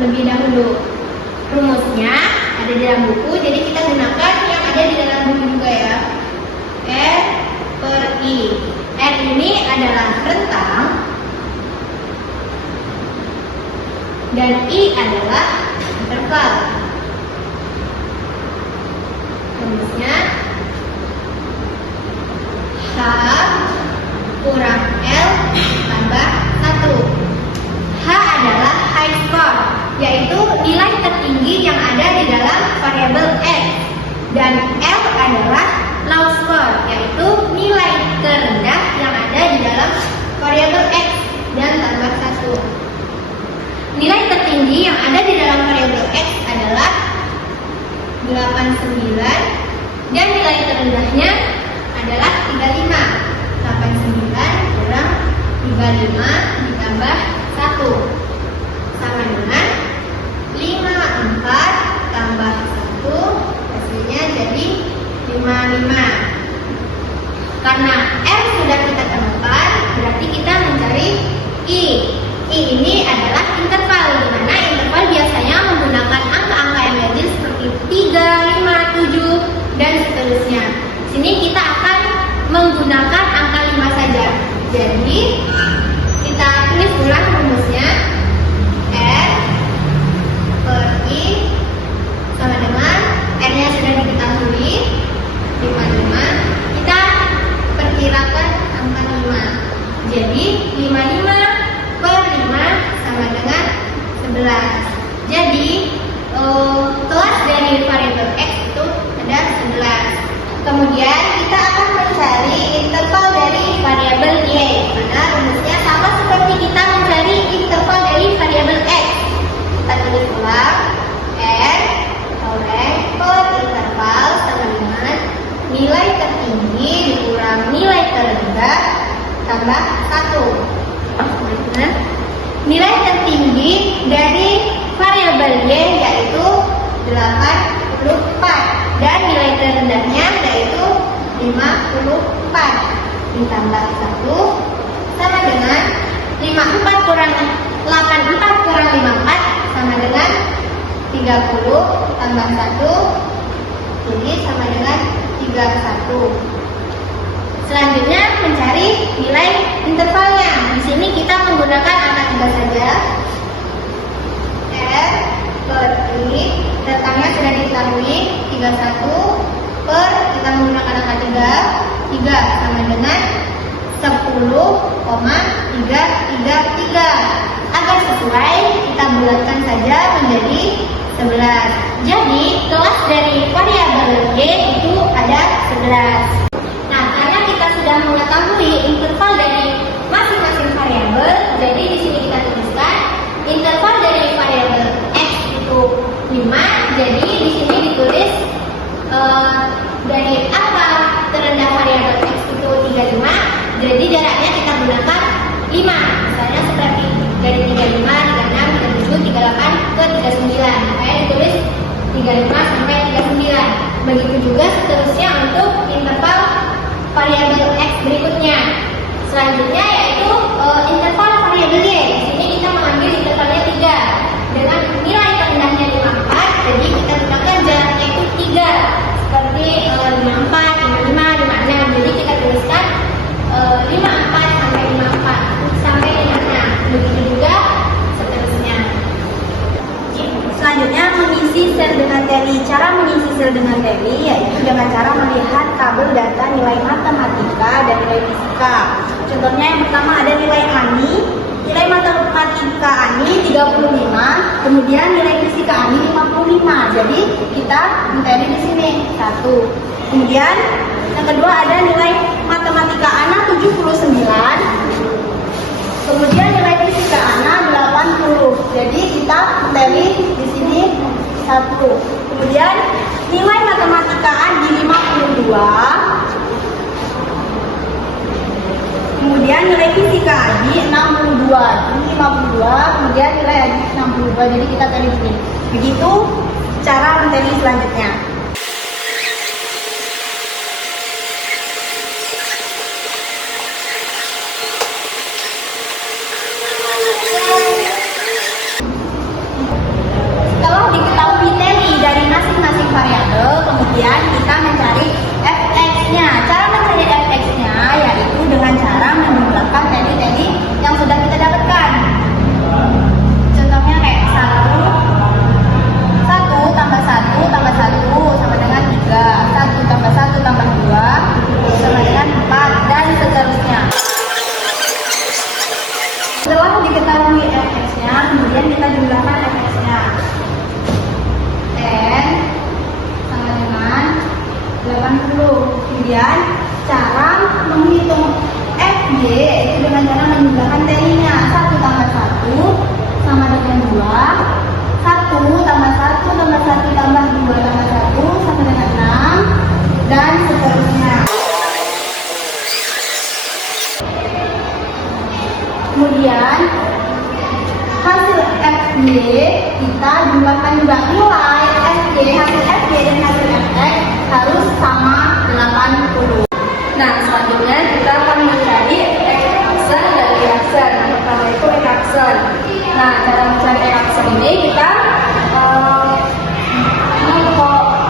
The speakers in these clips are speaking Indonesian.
lebih dahulu. Rumusnya ada di dalam buku, jadi kita gunakan yang ada di dalam buku juga ya. R per I. R ini adalah rentang dan I adalah interval. Rumusnya H kurang L tambah 1. H adalah high score, yaitu nilai tertinggi yang ada di dalam variabel X. Dan L adalah low score, yaitu nilai terendah yang ada di dalam variabel X dan tambah 1. Nilai tertinggi yang ada di dalam variabel X adalah 89 dan nilai terendahnya adalah 35. 89 kurang 35 ditambah 1 sama dengan 54 tambah 1, hasilnya jadi 55. Karena R sudah kita temukan, berarti kita mencari I. I ini adalah interval, di mana interval biasanya menggunakan angka-angka yang ganjil seperti 3, 5, 7, dan seterusnya. Di sini kita akan menggunakan angka 5 saja. Jadi kita tulis ulang rumusnya. R per I sama dengan R-nya sudah diketahui 55. Kita perkirakan angka 5. Jadi 55 per 5 sama dengan 11. Jadi kelas dari variabel X itu ada 11. Kemudian kita akan mencari interval dari variabel Y. Karena rumusnya sama seperti kita mencari interval dari variabel X. Kita tulis ulang. R oleh per interval sama dengan nilai tertinggi dikurang nilai terendah tambah 1. Nah, nilai tertinggi dari variabel Y yaitu 84 dan nilai terendahnya yaitu 54 ditambah 1 sama dengan 54 kurang 84 kurang 54 sama dengan 30 tambah 1, jadi sama dengan 31. Selanjutnya mencari nilai intervalnya. Di sini kita menggunakan angka 3 saja. R per I, datangnya sudah diketahui 31 per, kita menggunakan angka 3 sama dengan 10,333. Agar sesuai, kita bulatkan saja menjadi 11. Jadi kelas dari variabel Y itu ada 11. Nah, karena kita sudah mengetahui interval dari masing-masing variabel, jadi di sini kita tuliskan interval dari variabel X itu 5. Jadi di sini ditulis dari angka terendah variabel X itu 35. Jadi jaraknya kita gunakan 5. Misalnya seperti dari 35, 36, 37, 38 ke 39. Makanya ditulis 35 sampai 39. Begitu juga seterusnya untuk interval variabel X berikutnya. Selanjutnya yaitu interval variabel Y. Di sini kita mengambil intervalnya 3 dengan nilai terendahnya 54. Jadi kita gunakan jaraknya itu 3 seperti 54, 55, 56. Jadi kita tuliskan 54 sampai 54 sampai 56. Begitu juga seterusnya. Selanjutnya mengisi sel dengan teli. Cara mengisi sel dengan teli yaitu dengan cara melihat tabel data nilai matematika dan nilai fisika. Contohnya yang pertama ada nilai ANI. Nilai matematika ANI 35, kemudian nilai fisika ANI 55. Jadi kita menteli di sini 1. Kemudian yang kedua ada nilai matematika ANA 79. Kemudian nilai fisika ANA 80. Jadi kita menteli di sini 1. Kemudian nilai matematika ANI 52. Kemudian nilai fisika ADI 62. Ini 52, kemudian nilai ADI 62. Jadi kita tadi sini. Begitu cara menteli selanjutnya. Y itu dengan cara menjumlahkan talinya. 1 tambah 1 sama dengan 2. 1 tambah 1 tambah 1 tambah 2 tambah 1 sama dengan 6. Dan seterusnya. Kemudian hasil FY kita jumlahkan juga. Nilai FY, hasil FY dan hasil FX harus sama 80. Nah, selanjutnya kita akan mencari X aksen dan Y aksen. Yang pertama itu X aksen. Nah, cara mencari X aksen ini kita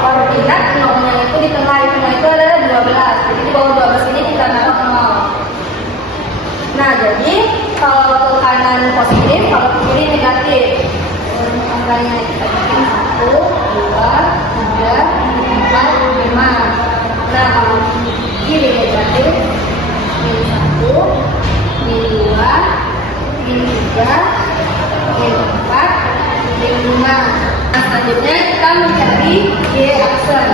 koordinat nolnya itu di tengah. Di tengah itu adalah 12. Jadi di bawah 12 ini kita taruh 0. Nah, jadi kalau ke kanan positif, kalau ke kiri negatif. Angkanya kita bikin 1, 2, 3, 4, 5. Nah, kalau kiri negatif, ini 1, ini 2, ini 3, ini 4, ini 5. Nah, selanjutnya kita mencari Y aksen.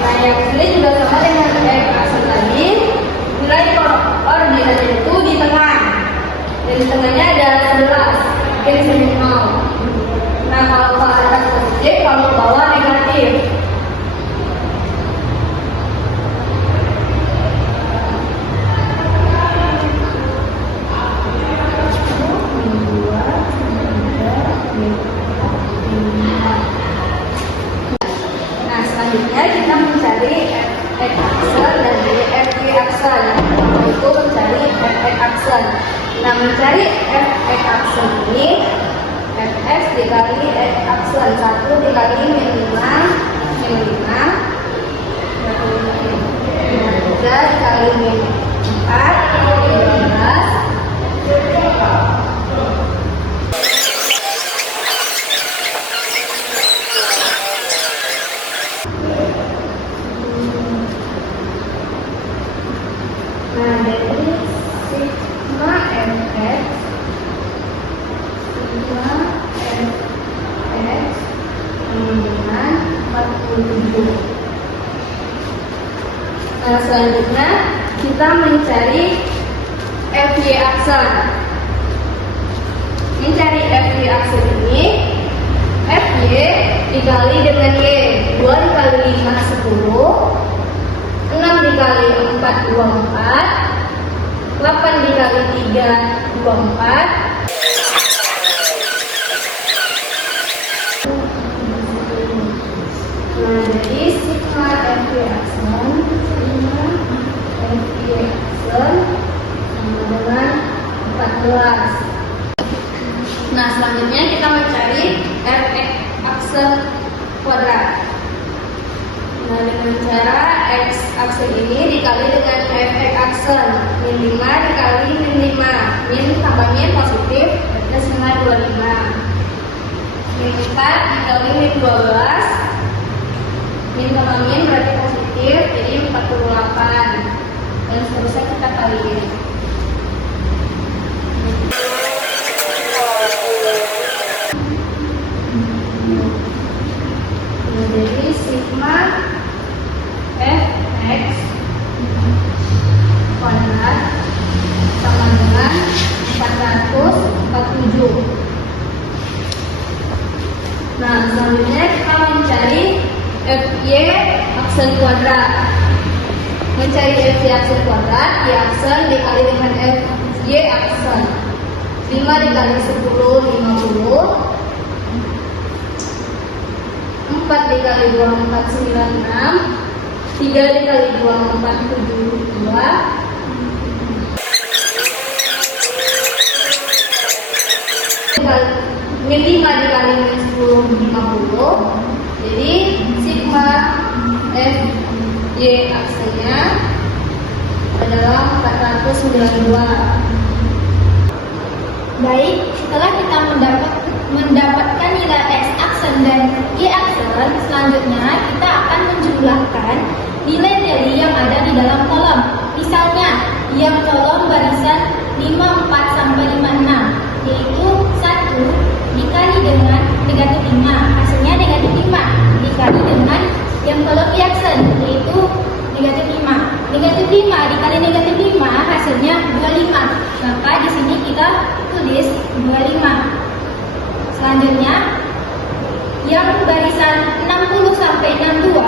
Nah, yang ini juga sama dengan X aksen tadi. Nilai koordinatnya itu di tengah. Dan di tengahnya ada 11. Oke, di sini 0. Nah, kalau ke atas positif, kalau ke bawah negatif. Nah, selanjutnya kita mencari X aksen dan FY aksen. Itu mencari FX aksen. Nah, mencari FX aksen ini Fx dikali X aksen 1 dikali min 5 min 5 3 dikali min 4 15. Nah, dari sigma fx dengan 47. Nah, selanjutnya kita mencari FY aksen. Mencari FY aksen ini, FY dikali dengan Y. 2 dikali 5 10, 6 dikali 4 24, 8 dikali 3 24. Nah, jadi sigma FY aksen, sigma FY aksen sama dengan 14. Nah, selanjutnya kita mencari Fx aksen kuadrat. Nah, dengan cara X aksen ini dikali dengan Fx aksen. Min 5 dikali min 5. Min tambah min positif, plus dengan 25. Min 4 dikali min 12. Min tambah min berarti positif, jadi 48. Dan seterusnya kita kaliin. Jadi sigma Fx kuadrat sama dengan 447. Nah, selanjutnya kita mencari Fy aksen kuadrat. Mencari Fy aksen kuadrat, Y aksen dikali dengan Fy aksen. 5 dikali 10 50. 4 dikali 24 96. 3 dikali 24 72. Min 5 dikali min 10 50. Jadi sigma Fy aksennya adalah 492. Baik, setelah kita mendapatkan nilai X aksen dan Y aksen, selanjutnya kita akan menjumlahkan nilai-nilai yang ada di dalam kolom. Misalnya, yang kolom barisan 54 sampai 56, yaitu 1 dikali dengan negatif 5, hasilnya negatif 5, dikali dengan yang kolom Y aksen, yaitu negatif 5. Negatif negatif 5 dikali negatif 5 hasilnya 25. Maka di sini kita tulis 25. Selanjutnya yang barisan 60 sampai 62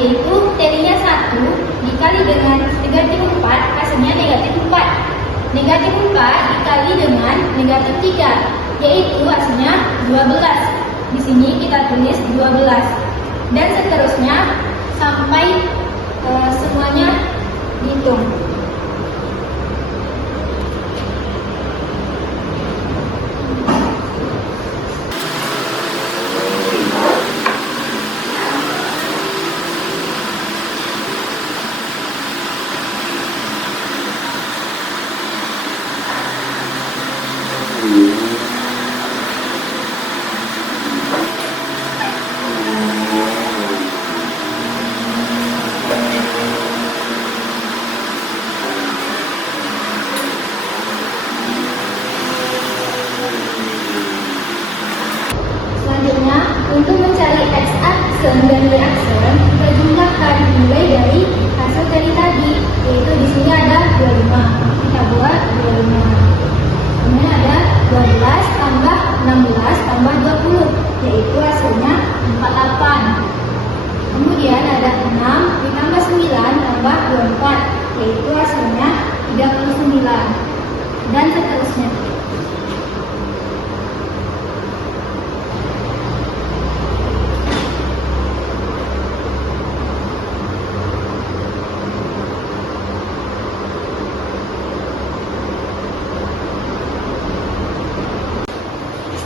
yaitu telinya 1 dikali dengan negatif 4 hasilnya negatif 4. Negatif 4 dikali dengan negatif 3 yaitu hasilnya 12. Di sini kita tulis 12 dan seterusnya sampai semuanya dihitung. Selanjutnya, untuk mencari x aksen dan y aksen, kita jumlahkan mulai dari hasil dari tadi, yaitu di sini ada 25. Kita buat 25. Kemudian ada 12 tambah 16 tambah 20, yaitu hasilnya 48. Kemudian ada 6 ditambah 9 tambah 24, yaitu hasilnya 39. Dan seterusnya.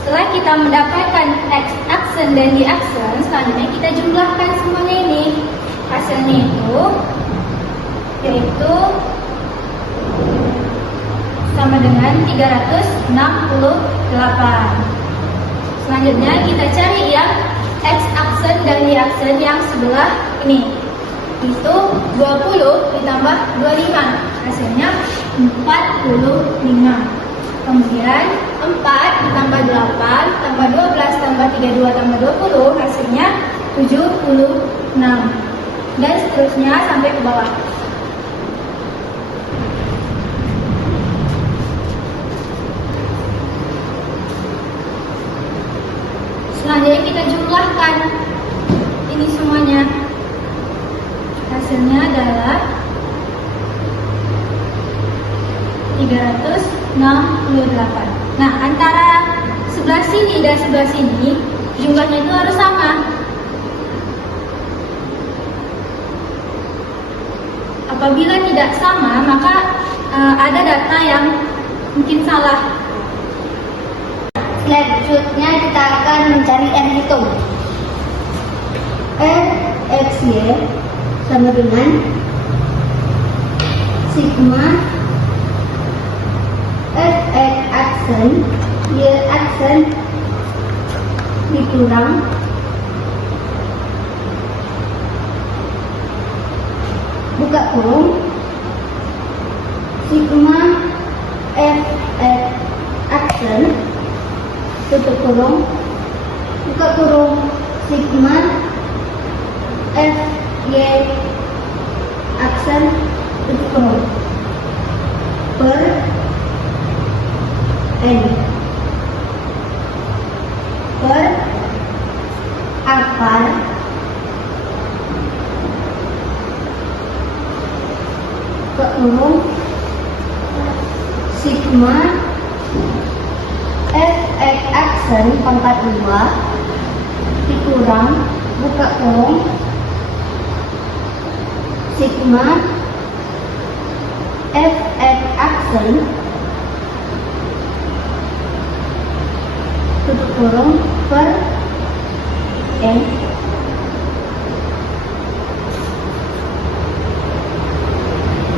Setelah kita mendapatkan x aksen dan y aksen, selanjutnya kita jumlahkan semuanya ini. Hasilnya yaitu sama dengan 368. Selanjutnya kita cari yang x aksen dan y aksen yang sebelah ini. Itu 20 ditambah 25, hasilnya 45. Kemudian 4 ditambah 8 tambah 12 tambah 32 tambah 20 hasilnya 76. Dan seterusnya sampai ke bawah. Selanjutnya kita jumlahkan ini semuanya. Hasilnya adalah 368. Nah, antara sebelah sini dan sebelah sini jumlahnya itu harus sama. Apabila tidak sama, maka ada data yang mungkin salah. Selanjutnya kita akan mencari R hitung. R X Y sama dengan sigma F X aksen Y aksen dikurang buka kurung sigma F X aksen tutup kurung buka kurung sigma F Y aksen tutup kurung per N per akar kurung sigma F X aksen pangkat 2 dikurang buka kurung sigma F X aksen tutup kurung per N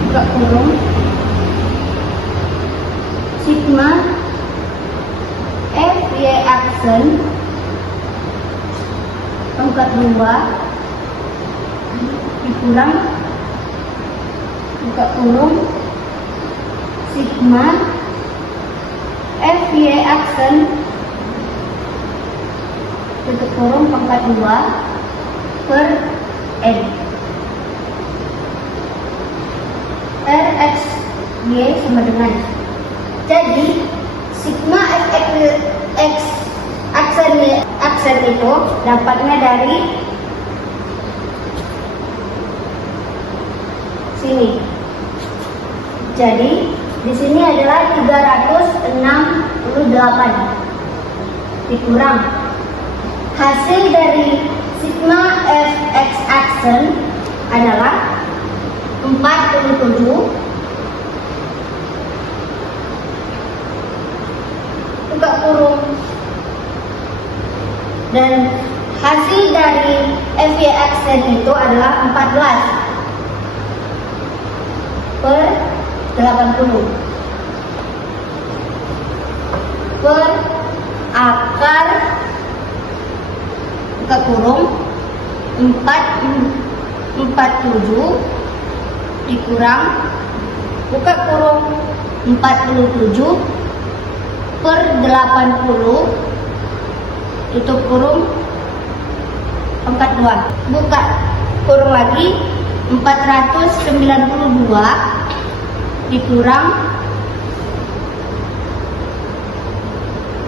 buka kurung sigma F Y aksen pangkat 2 dikurang buka kurung sigma F Y aksen tutup kurung pangkat 2 per N. sama dengan. Jadi sigma X aksen itu dapatnya dari sini. Jadi di sini adalah 368 dikurang hasil dari sigma Fx aksen adalah 47 buka kurung, dan hasil dari Fy aksen itu adalah 14/80 per akar buka kurung 47 dikurang buka kurung 47 per 80 tutup kurung 42 buka kurung lagi 492 dikurang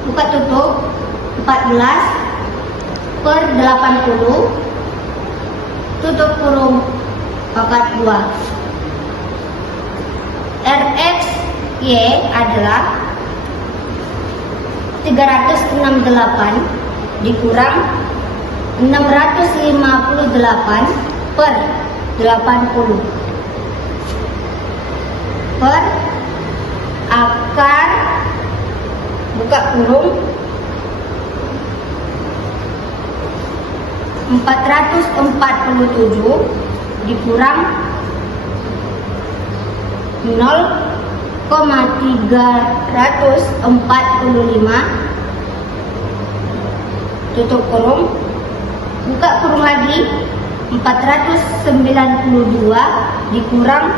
buka tutup 14 per 80 tutup kurung 42. Rx Y adalah 368 dikurang 658 per 80 per akar buka kurung 447 dikurang 0,345 tutup kurung buka kurung lagi 492 dikurang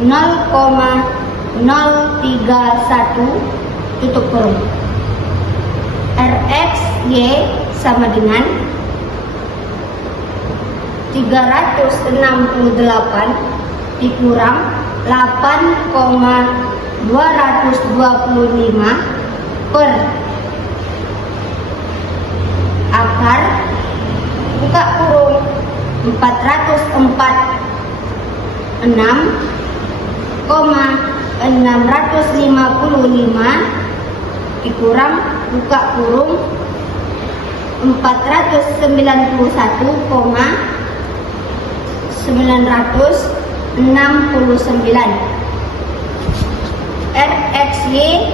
0,031 tutup kurung. Rx Y sama dengan 368 dikurang 8,225 per akar buka kurung 446,655 dikurang buka kurung 491,969. Rxy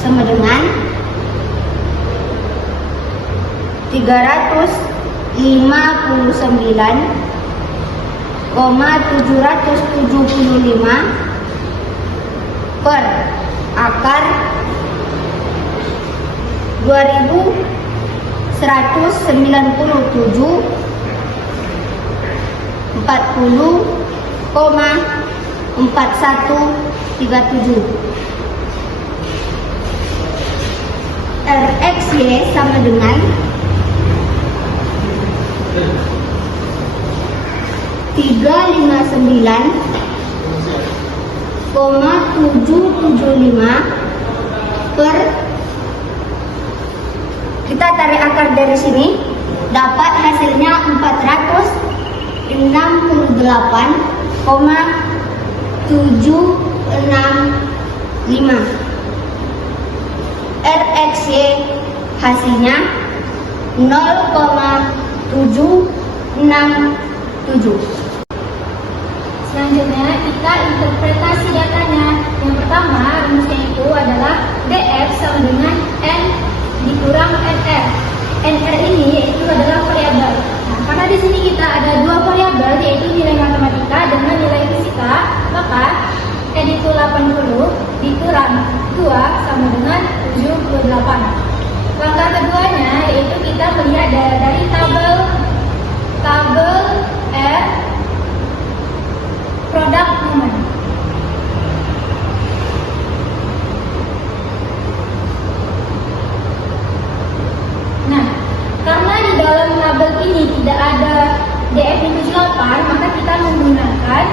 sama dengan 359,775 per akar 2197 40,4137. Rxy sama dengan 359,775 per kita tarik akar dari sini dapat hasilnya 468,765. Rxy hasilnya 0,767. Selanjutnya kita interpretasi datanya. Yang pertama rumusnya itu adalah df sama dengan n dikurang nr. Nr ini itu adalah variabel. Nah, karena di sini kita ada dua variabel yaitu nilai matematika dengan nilai fisika, maka n itu 80 dikurang 2 sama dengan 78. Langkah keduanya yaitu kita melihat dari tabel R produk moment. Nah, karena di dalam tabel ini tidak ada DF-78, maka kita menggunakan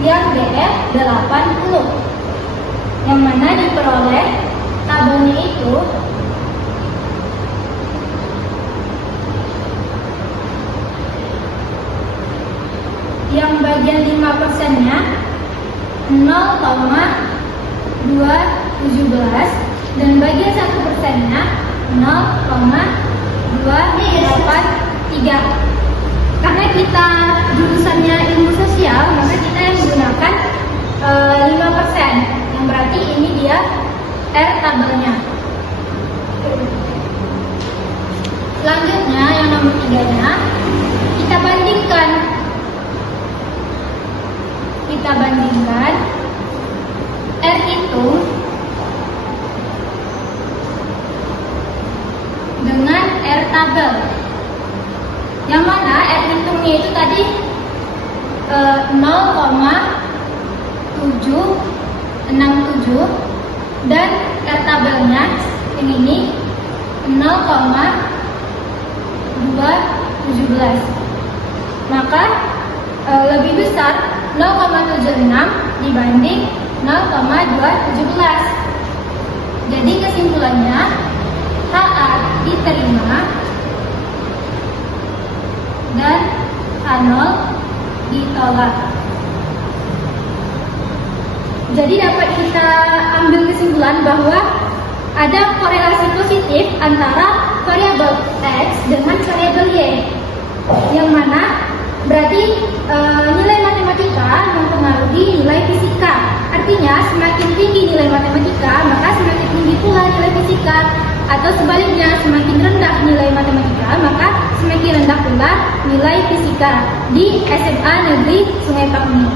yang DF 80. Yang mana diperoleh tabelnya itu yang bagian 5%-nya 0,217 dan bagian 1%-nya 0,283. Karena kita jurusannya ilmu sosial, maka kita menggunakan 5%, yang berarti ini dia R tabelnya. Selanjutnya yang nomor 3-nya kita bandingkan. R hitung dengan R tabel. Yang mana R hitungnya itu tadi 0,767 dan R tabelnya ini 0,217. Maka lebih besar 0,76 dibanding 0,217. Jadi kesimpulannya HA diterima dan H0 ditolak. Jadi dapat kita ambil kesimpulan bahwa ada korelasi positif antara variabel X dengan variabel Y, yang mana berarti nilai matematika mempengaruhi nilai fisika. Artinya semakin tinggi nilai matematika, maka semakin tinggi pula nilai fisika. Atau sebaliknya, semakin rendah nilai matematika, maka semakin rendah pula nilai fisika di SMA Negeri Sungai Pakmur.